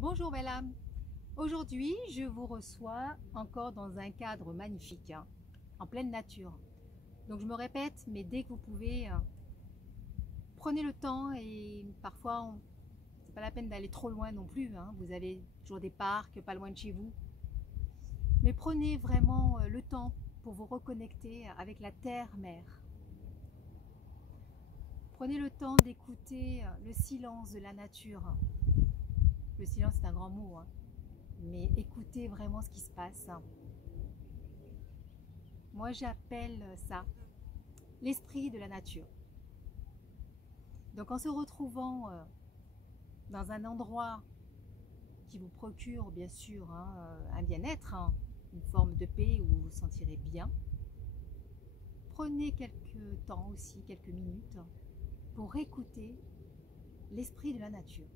Bonjour belle âme. Aujourd'hui, je vous reçois encore dans un cadre magnifique, en pleine nature. Donc je me répète, mais dès que vous pouvez, prenez le temps et parfois, c'est pas la peine d'aller trop loin non plus. Vous avez toujours des parcs pas loin de chez vous. Mais prenez vraiment le temps pour vous reconnecter avec la terre-mère. Prenez le temps d'écouter le silence de la nature. Le silence, c'est un grand mot, mais écoutez vraiment ce qui se passe. Moi, j'appelle ça l'esprit de la nature. Donc en se retrouvant dans un endroit qui vous procure bien sûr un bien-être, une forme de paix où vous vous sentirez bien, prenez quelques temps aussi, quelques minutes, pour écouter l'esprit de la nature.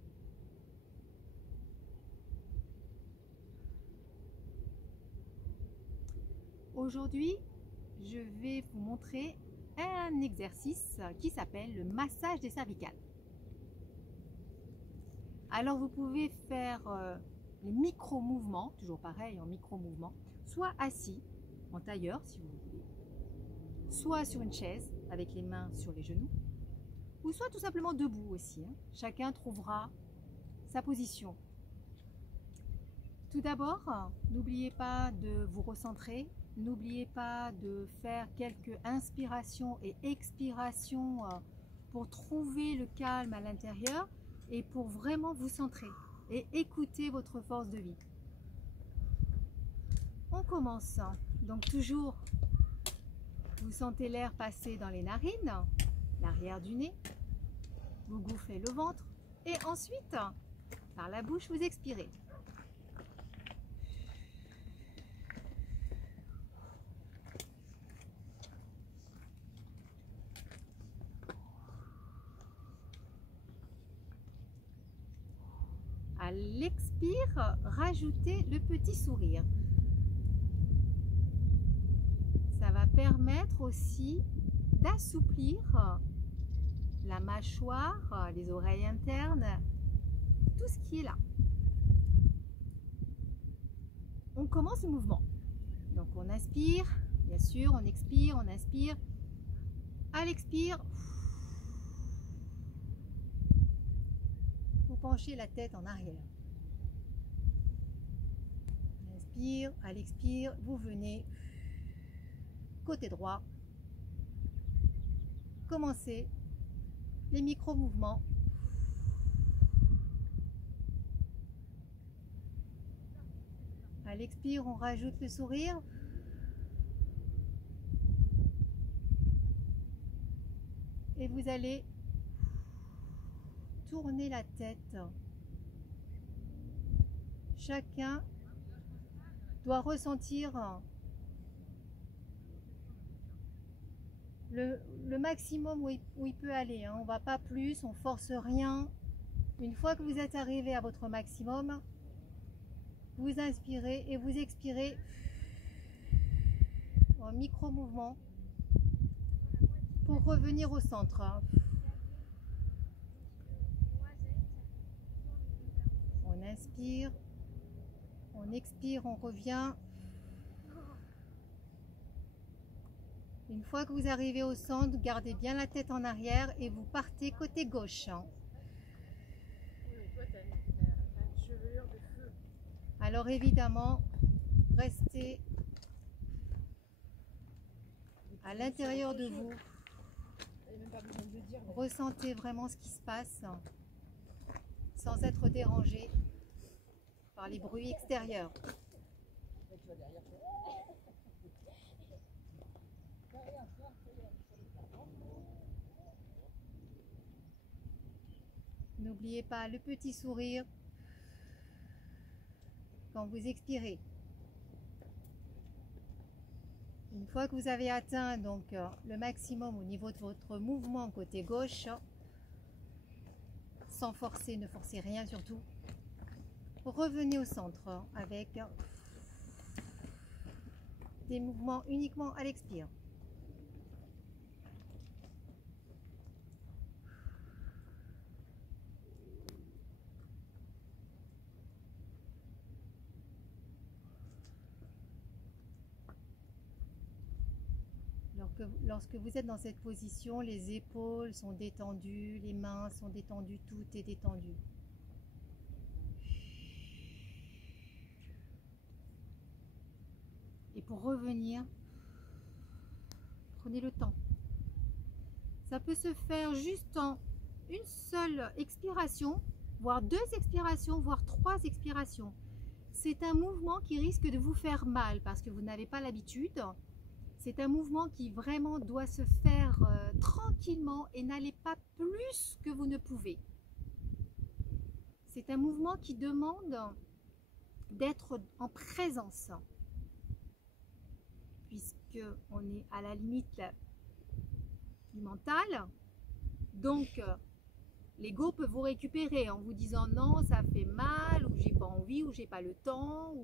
Aujourd'hui, je vais vous montrer un exercice qui s'appelle le massage des cervicales. Alors vous pouvez faire les micro-mouvements, toujours pareil en micro-mouvements, soit assis en tailleur si vous voulez, soit sur une chaise avec les mains sur les genoux, ou soit tout simplement debout aussi. Chacun trouvera sa position. Tout d'abord, n'oubliez pas de vous recentrer, n'oubliez pas de faire quelques inspirations et expirations pour trouver le calme à l'intérieur et pour vraiment vous centrer et écouter votre force de vie. On commence. Donc toujours, vous sentez l'air passer dans les narines, l'arrière du nez, vous gonflez le ventre et ensuite, par la bouche, vous expirez. À l'expire, rajoutez le petit sourire. Ça va permettre aussi d'assouplir la mâchoire, les oreilles internes, tout ce qui est là. On commence le mouvement. Donc on inspire, bien sûr, on expire, on inspire. À l'expire, vous penchez la tête en arrière. On inspire, à l'expire, vous venez côté droit. Commencez les micro-mouvements. À l'expire, on rajoute le sourire. Et vous allez tourner la tête. Chacun doit ressentir le maximum où il peut aller. On ne va pas plus, on force rien. Une fois que vous êtes arrivé à votre maximum, vous inspirez et vous expirez en micro-mouvement pour revenir au centre. On inspire, on expire, on revient. Une fois que vous arrivez au centre, gardez bien la tête en arrière et vous partez côté gauche. Alors évidemment, restez à l'intérieur de vous. Ressentez vraiment ce qui se passe sans être dérangé par les bruits extérieurs. N'oubliez pas le petit sourire quand vous expirez. Une fois que vous avez atteint donc le maximum au niveau de votre mouvement côté gauche, sans forcer, ne forcez rien surtout, revenez au centre avec des mouvements uniquement à l'expire. Lorsque vous êtes dans cette position, les épaules sont détendues, les mains sont détendues, tout est détendu. Et pour revenir, prenez le temps. Ça peut se faire juste en une seule expiration, voire 2 expirations, voire 3 expirations. C'est un mouvement qui risque de vous faire mal parce que vous n'avez pas l'habitude. C'est un mouvement qui vraiment doit se faire tranquillement et n'allez pas plus que vous ne pouvez. C'est un mouvement qui demande d'être en présence, puisqu'on est à la limite du mental. Donc, l'ego peut vous récupérer en vous disant non, ça fait mal, ou j'ai pas envie, ou j'ai pas le temps.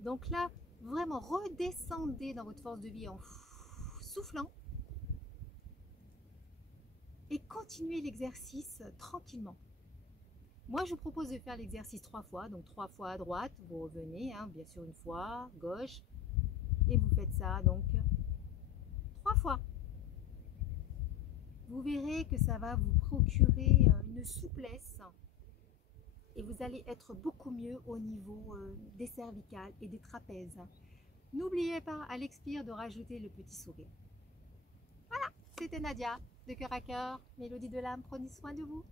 Donc là, vraiment redescendez dans votre force de vie en soufflant et continuez l'exercice tranquillement. Moi, je vous propose de faire l'exercice 3 fois, donc 3 fois à droite, vous revenez, hein, bien sûr une fois, gauche, et vous faites ça donc 3 fois. Vous verrez que ça va vous procurer une souplesse et vous allez être beaucoup mieux au niveau des cervicales et des trapèzes. N'oubliez pas à l'expire de rajouter le petit sourire. Voilà, c'était Nadia, de cœur à cœur, Mélodie de l'âme, prenez soin de vous.